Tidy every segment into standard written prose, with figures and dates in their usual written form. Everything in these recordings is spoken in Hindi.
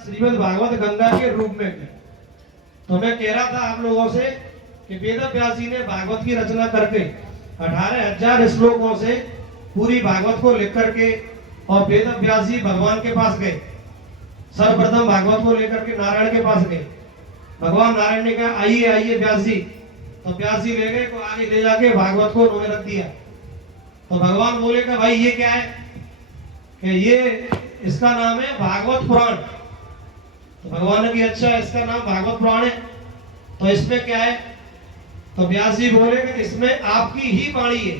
श्रीमद् भागवत गंगा के रूप में है। तो मैं कह रहा था आप लोगों से कि वेद व्यास जी ने भागवत की रचना करके 18,000 श्लोकों से पूरी भागवत को लिख करके और वेद व्यास जी भगवान के पास गए। सर्वप्रथम भागवत को लेकर के नारायण के पास गए। भगवान नारायण ने कहा आइए आइए व्यास जी। तो व्यास जी ले गए को आगे ले जाके भागवत को उन्होंने रख दिया। तो भगवान बोले कि भाई ये क्या है कि ये इसका नाम है भागवत पुराण। तो भगवान ने कहा अच्छा इसका नाम भागवत पुराण है तो इसमें क्या है। तो व्यास जी बोले कि इसमें आपकी ही वाणी है,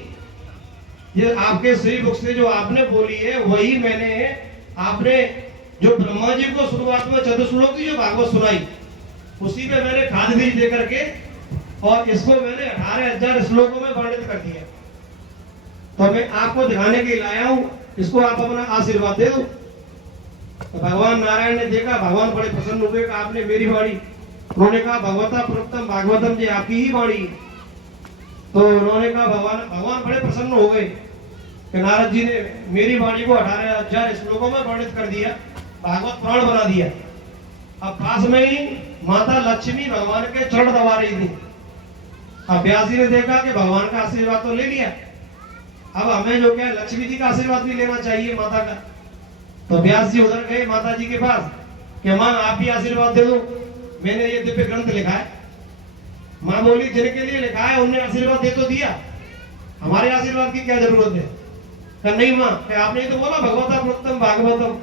ये आपके श्री मुख से जो आपने बोली है वही मैंने आपने जो ब्रह्मा जी को शुरुआत में चतुश्लोक की जो भागवत सुनाई उसी में मैंने खाद बीज दे करके और इसको मैंने 18,000 श्लोकों में वर्णित कर दिया। तो मैं आपको दिखाने के लिए लाया हूं, इसको आप अपना आशीर्वाद दे दो। तो भगवान नारायण ने देखा, भगवान बड़े प्रसन्न हुए कि आपने मेरी वाणी, उन्होंने कहा भगवता प्रोक्तम भागवतम जी आपकी ही वाणी। तो उन्होंने कहा भगवान बड़े प्रसन्न हो गए कि नारद जी ने मेरी वाणी को 18,000 श्लोकों में वर्णित कर दिया, भागवत पुराण बना दिया। अब पास में ही माता लक्ष्मी भगवान के चरण दबा रही थी। अब व्यास जी ने देखा कि भगवान का आशीर्वाद तो ले लिया, अब हमें जो क्या लक्ष्मी जी का आशीर्वाद भी लेना चाहिए माता का। तो व्यास जी उधर गए माता जी के पास कि माँ आप भी आशीर्वाद दे दो, मैंने ये दिव्य ग्रंथ लिखा है। माँ बोली जिनके लिए लिखा है उन्हें आशीर्वाद दे तो दिया, हमारे आशीर्वाद की क्या जरूरत है। कहा नहीं माँ, आपने तो बोला भगवता प्रोक्तम भागवतम।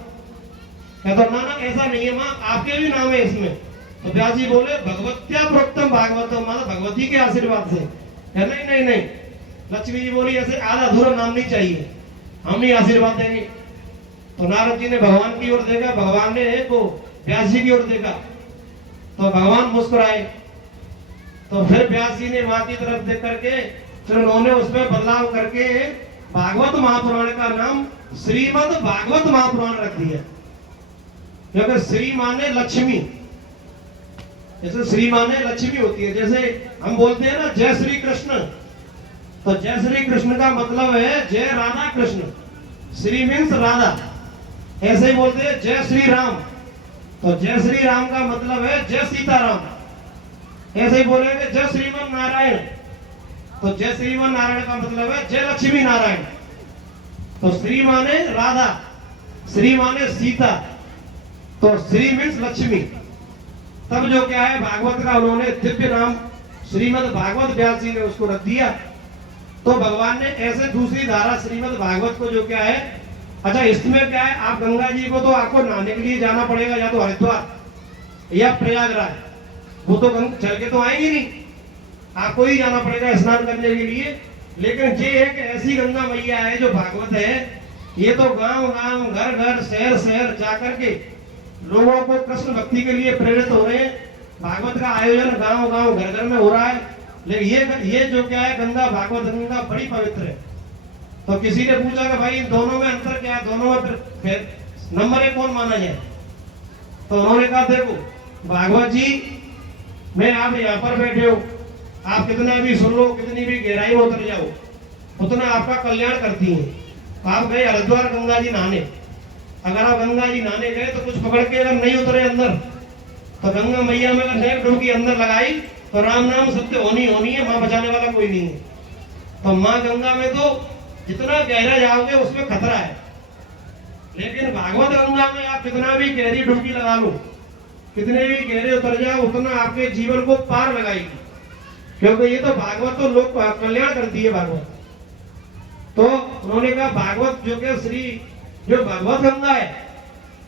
कहता ना ना ऐसा नहीं है माँ, आपके भी नाम है इसमें। तो व्यास जी बोले भगवत्या प्रोक्तम भागवतम, माना भगवती के आशीर्वाद से। नहीं नहीं नहीं, लक्ष्मी जी बोली ऐसे आधा अधूरा नाम नहीं चाहिए, हम ही आशीर्वाद देंगे। तो नारद जी ने भगवान की ओर देखा, भगवान ने को व्यास जी की ओर देखा तो भगवान मुस्कुराए। तो फिर व्यास जी ने माँ की तरफ देख करके फिर उन्होंने उसमें बदलाव करके भागवत महापुराण का नाम श्रीमद् भागवत महापुराण रख दिया। क्योंकि श्री माने लक्ष्मी, जैसे श्री माने लक्ष्मी होती है, जैसे हम बोलते हैं ना जय श्री कृष्ण, तो जय श्री कृष्ण का मतलब है जय राधा कृष्ण, श्री मीन्स राधा। ऐसे ही बोलते हैं जय श्री राम, तो जय श्री राम का मतलब है जय सीताराम। ऐसे ही बोलेंगे जय श्रीमन नारायण, तो जय श्रीमन नारायण का मतलब है जय लक्ष्मी नारायण। तो श्री माने राधा, श्री माने सीता, तो श्री मीन्स लक्ष्मी। तब जो क्या है भागवत का उन्होंने दिव्य नाम श्रीमद् भागवत व्यास जी ने उसको रख दिया। तो भगवान ने ऐसे दूसरी धारा श्रीमद् भागवत को जो क्या है, अच्छा इसमें क्या है आप गंगा जी को तो आपको नहाने के लिए जाना पड़ेगा, या तो हरिद्वार या प्रयागराज, वो तो चल के तो आएंगे नहीं, आपको ही जाना पड़ेगा स्नान करने के लिए। लेकिन ये एक ऐसी गंगा मैया है जो भागवत है, ये तो गांव गांव घर घर शहर शहर जाकर के लोगों को कृष्ण भक्ति के लिए प्रेरित हो रहे हैं। भागवत का आयोजन गांव गांव घर घर में हो रहा है। लेकिन ये जो क्या है गंगा भागवत गंगा बड़ी पवित्र है। तो किसी ने पूछा कि भाई इन दोनों में अंतर क्या है, दोनों में फिर नंबर 1 कौन माना जाए। तो उन्होंने कहा देखो भागवत जी में आप यहाँ पर बैठे हो, आप कितना भी सुन लो, कितनी भी गहराई में उतर जाओ, उतना आपका कल्याण करती है। आप गए हरिद्वार गंगा जी नहाने, अगर आप गंगा जी नहाने गए तो कुछ पकड़ के अगर नहीं उतरे अंदर, तो गंगा मैया में अगर एक डुबकी अंदर लगाई तो राम नाम सत्य होनी होनी है, माँ बचाने वाला कोई नहीं है। तो माँ गंगा में तो जितना गहरा जाओगे उसमें खतरा है, लेकिन भागवत गंगा में आप कितना भी गहरी डुबकी लगा लो, कितने भी गहरे उतर जाओ, उतना आपके जीवन को पार लगाएगी। क्योंकि ये तो भागवत तो लोग कल्याण करती है भागवत। तो उन्होंने कहा भागवत जो कि श्री जो भगवत गंगा है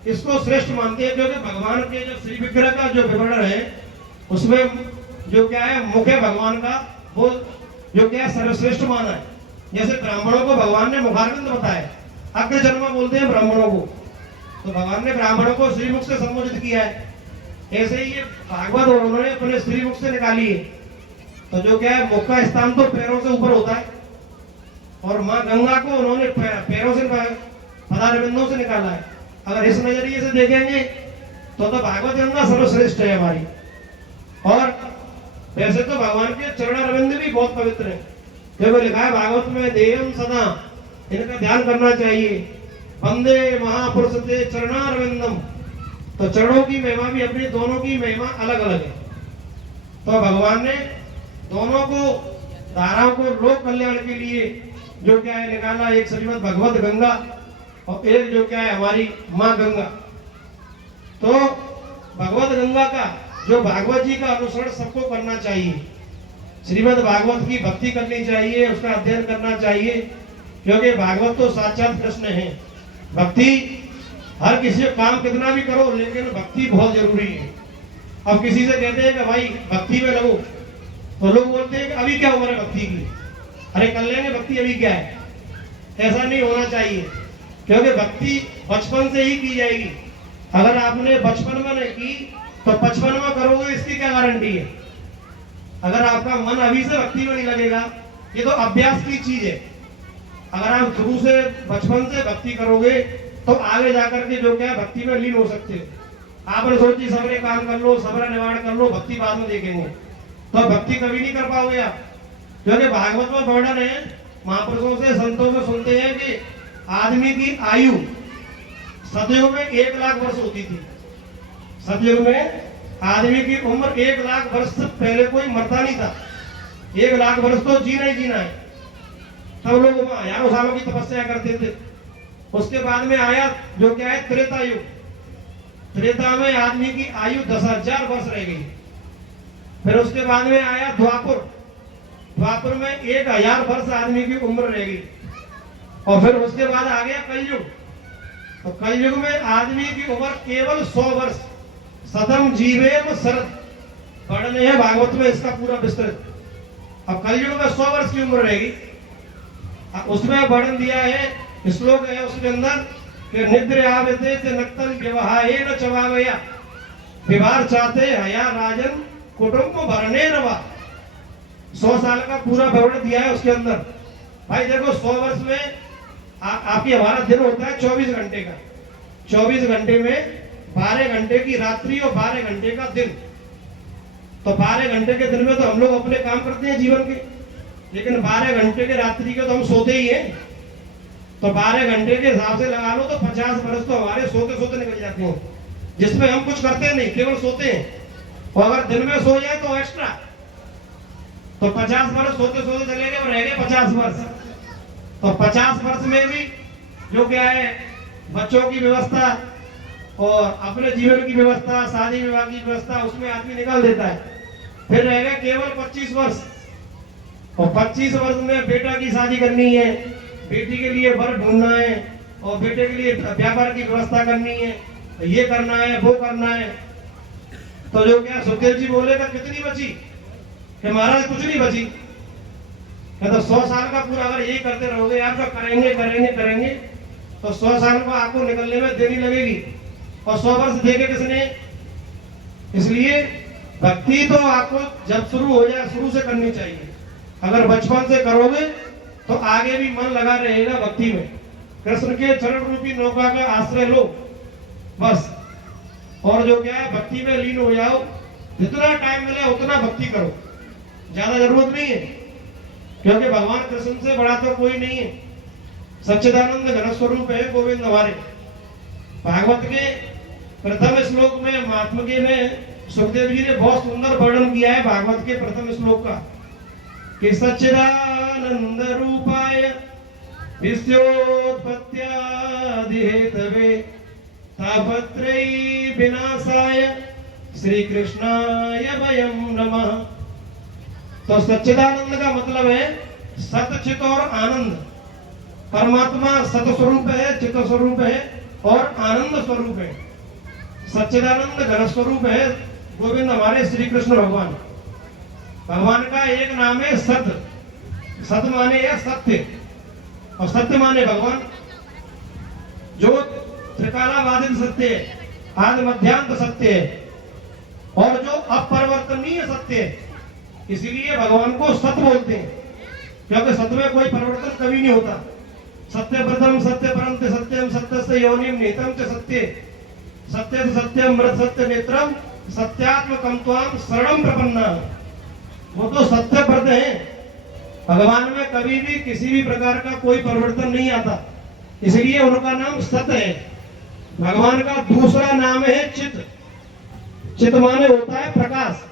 इसको श्रेष्ठ मानते हैं, क्योंकि भगवान के जो श्री विग्रह का जो विवरण है उसमें जो क्या है मुख्य भगवान का वो जो क्या है सर्वश्रेष्ठ माना है। जैसे ब्राह्मणों को भगवान ने मुखारविंद बताया, अग्र जन्म बोलते हैं ब्राह्मणों को, तो भगवान ने ब्राह्मणों को श्रीमुख से संबोधित किया है। ऐसे ही ये भागवत उन्होंने अपने श्रीमुख से निकाली है। तो जो क्या है मुख का स्थान तो पैरों से ऊपर होता है, और माँ गंगा को उन्होंने पैरों से पदारविंदों से निकाला है। अगर इस नजरिए से देखेंगे तो भागवत गंगा सर्वश्रेष्ठ है हमारी। और वैसे तो भगवान के चरणारविंद भी बहुत पवित्र है, क्योंकि लिखा है भागवत में देयम सदा, इनका ध्यान करना चाहिए। वंदे महापुरुष ते चरणारविंदम, तो चरणों की महिमा भी अपनी, दोनों की महिमा अलग अलग है। तो भगवान ने दोनों को धाराओं को लोक कल्याण के लिए जो क्या है निकाला, एक श्रीमद् भगवत गंगा और एक जो क्या है हमारी माँ गंगा। तो भगवत गंगा का जो भागवत जी का अनुसरण सबको करना चाहिए, श्रीमद् भागवत की भक्ति करनी चाहिए, उसका अध्ययन करना चाहिए, क्योंकि भागवत तो साक्षात कृष्ण है। भक्ति हर किसी काम कितना भी करो, लेकिन भक्ति बहुत जरूरी है। अब किसी से कहते हैं कि भाई भक्ति में लगो, तो लोग बोलते हैं कि अभी क्या उम्र है भक्ति की, अरे कर लेंगे भक्ति, अभी क्या है। ऐसा नहीं होना चाहिए, क्योंकि भक्ति बचपन से ही की जाएगी। अगर आपने बचपन में नहीं की तो 55 में करोगे, इसकी क्या गारंटी है। अगर आपका मन अभी से भक्ति में नहीं लगेगा, ये तो अभ्यास की चीज है। अगर आप शुरू से बचपन से भक्ति करोगे तो आगे जाकर के जो क्या भक्ति में लीन हो सकते हो। आपने सोची सबरे काम कर लो, सबरा निवारण कर लो, भक्ति बाद में देखेंगे, तो भक्ति कभी नहीं कर पाओगे आप। क्योंकि भागवत में वर्णन है, महापुरुषों से संतों से सुनते हैं कि आदमी की आयु सतयुग में 1 लाख वर्ष होती थी। सतयुग में आदमी की उम्र 1 लाख वर्ष से पहले कोई मरता नहीं था। 1 लाख वर्ष तो जीना ही जीना है। तब लोग हजारों सालों की तपस्या करते थे। उसके बाद में आया जो क्या है त्रेता युग। त्रेता में आदमी की आयु 10,000 वर्ष रह गई। फिर उसके बाद में आया द्वापर। द्वापर में 1,000 वर्ष आदमी की उम्र रह गई। और फिर उसके बाद आ गया कलयुग। तो कलयुग में आदमी की उम्र केवल 100 वर्ष। सतम जीवेम शरद वर्णन है भागवत में इसका पूरा विस्तृत। अब कलयुग में 100 वर्ष की उम्र रहेगी। उसमें वर्णन दिया है, श्लोक है उसके अंदर कि निद्रयावते से नक्तल व्यवहारेण चवावया विवार चाहते हया राजन कुटुंब भरने रवा। 100 साल का पूरा वर्णन दिया है उसके अंदर। भाई देखो 100 वर्ष में आपकी हमारा दिन होता है 24 घंटे का। 24 घंटे में 12 घंटे की रात्रि और 12 घंटे का दिन। तो 12 घंटे के दिन में तो हम लोग अपने काम करते हैं जीवन के, लेकिन 12 घंटे के रात्रि के तो हम सोते ही हैं। तो 12 घंटे के हिसाब से लगा लो तो 50 वर्ष तो हमारे सोते सोते निकल जाते हैं, जिसमें हम कुछ करते नहीं, केवल सोते हैं। और अगर दिन में सो जाए तो एक्स्ट्रा, तो 50 वर्ष सोते सोते चले गए और रह गए 50 वर्ष। तो 50 वर्ष में भी जो क्या है बच्चों की व्यवस्था और अपने जीवन की व्यवस्था, शादी विवाह की व्यवस्था, उसमें आदमी निकाल देता है। फिर रह गए केवल 25 वर्ष। और 25 वर्ष में बेटा की शादी करनी है, बेटी के लिए वर ढूंढना है, और बेटे के लिए व्यापार की व्यवस्था करनी है, तो ये करना है, वो करना है। तो जो क्या सुखदेव जी बोलेगा कितनी बची, कि महाराज कुछ नहीं बची। तो 100 साल का पूरा अगर यही करते रहोगे आप, तो करेंगे करेंगे करेंगे तो 100 साल को आपको निकलने में देरी लगेगी। और 100 वर्ष देंगे किसने। इसलिए भक्ति तो आपको जब शुरू हो जाए शुरू से करनी चाहिए। अगर बचपन से करोगे तो आगे भी मन लगा रहेगा भक्ति में। कृष्ण के चरण रूपी नौका का आश्रय लो बस, और जो क्या है भक्ति में लीन हो जाओ। जितना टाइम मिले उतना भक्ति करो, ज्यादा जरूरत नहीं है, क्योंकि भगवान कृष्ण से बड़ा तो कोई नहीं है। सच्चिदानंद घन स्वरूप है गोविंद हमारे। भागवत के प्रथम श्लोक में महात्मा में सुखदेव जी ने बहुत सुंदर वर्णन किया है भागवत के प्रथम श्लोक का, कि सच्चिदानंद रूपाय विश्वोत्पत्त्यादि हेतवे तापत्रय विनाशाय श्री कृष्णाय वयं नमः। तो सच्चिदानंद का मतलब है सत, चित और आनंद। परमात्मा सत स्वरूप है, चित स्वरूप है और आनंद स्वरूप है। सच्चिदानंद घन स्वरूप है गोविंद हमारे श्री कृष्ण भगवान। भगवान का एक नाम है सत। सत माने है सत्य, और सत्य माने भगवान। जो त्रिकालाबाधित सत्य है, आदि मध्यांत सत्य है, और जो अपरिवर्तनीय सत्य है, इसीलिए भगवान को सत्य बोलते हैं, क्योंकि सत्य में कोई परिवर्तन कभी नहीं होता। सत्य प्रथम सत्य परंत सत्यम सत्य से योनिम नेतम च सत्य सत्य सत्यम मृत सत्य नेत्रम सत्यात्मकम त्वाम शरणम प्रपन्ना। वो तो सत्य प्रद है। भगवान में कभी भी किसी भी प्रकार का कोई परिवर्तन नहीं आता, इसलिए उनका नाम सत्य है। भगवान का दूसरा नाम है चित। चित माने होता है प्रकाश।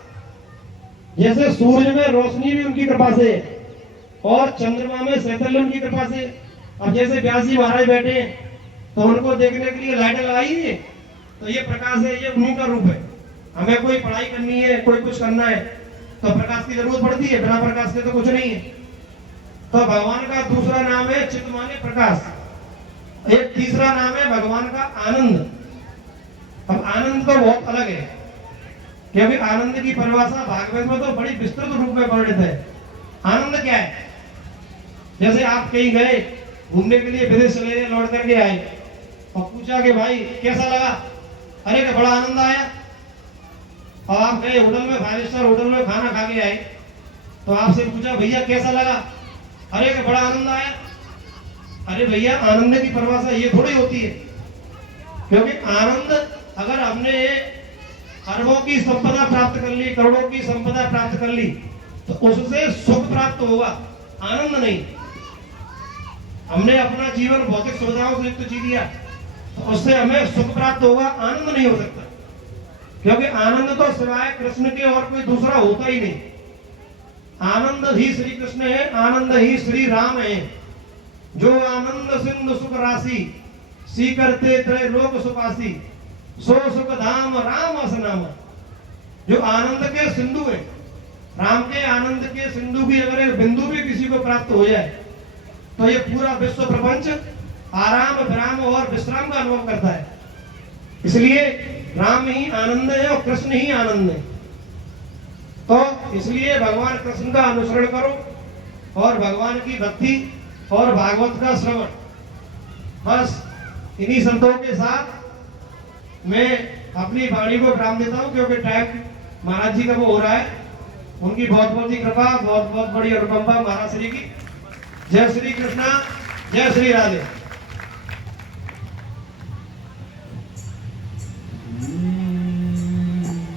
जैसे सूर्य में रोशनी भी उनकी कृपा से और चंद्रमा में शैतल्य उनकी कृपा से। अब जैसे व्यास जी महाराज बैठे हैं तो उनको देखने के लिए लाइट लगाई है, तो ये प्रकाश है, ये उन्हीं का रूप है। हमें कोई पढ़ाई करनी है, कोई कुछ करना है तो प्रकाश की जरूरत पड़ती है, बिना प्रकाश के तो कुछ नहीं है। तो भगवान का दूसरा नाम है चित माने प्रकाश। एक तीसरा नाम है भगवान का आनंद। अब आनंद तो बहुत अलग है, क्योंकि आनंद की परिभाषा भागवत में तो बड़ी विस्तृत रूप में वर्णित है। आनंद क्या है? जैसे आप कहीं गए घूमने के लिए, विदेश चले गए, लौट करके आए और पूछा कि भाई कैसा लगा? अरे का बड़ा आनंद आया। और आप गए होटल में, 5 स्टार होटल में खाना खा के आए, तो आपसे पूछा भैया कैसा लगा? अरे का बड़ा आनंद आया। अरे भैया, आनंद की परिभाषा ये थोड़ी होती है, क्योंकि आनंद अगर हमने अरबों की संपदा प्राप्त कर ली, करोड़ों की संपदा प्राप्त कर ली, तो उससे सुख प्राप्त होगा, आनंद नहीं। हमने अपना जीवन भौतिक सुविधाओं से युक्त जी दिया, तो उससे हमें सुख प्राप्त होगा, आनंद नहीं हो सकता। क्योंकि आनंद तो सिवाय कृष्ण के और कोई दूसरा होता ही नहीं। आनंद ही श्री कृष्ण है, आनंद ही श्री राम है। जो आनंद सिंधु सुख राशि, सी करते त्रय लोक सुपासी, सो सुख धाम राम अस नाम। जो आनंद के सिंधु है, राम के आनंद के सिंधु की अगर एक बिंदु भी किसी को प्राप्त हो जाए, तो ये पूरा विश्व प्रपंच आराम, विराम और विश्राम का अनुभव करता है। इसलिए राम ही आनंद है और कृष्ण ही आनंद है। तो इसलिए भगवान कृष्ण का अनुसरण करो और भगवान की भक्ति और भागवत का श्रवण। बस इन्हीं संतों के साथ मैं अपनी वाणी को विराम देता हूं, क्योंकि टाइम महाराज जी का वो हो रहा है। उनकी बहुत बहुत ही कृपा, बहुत बहुत बड़ी अनुकंपा महाराज श्री की। जय श्री कृष्णा, जय श्री राधे।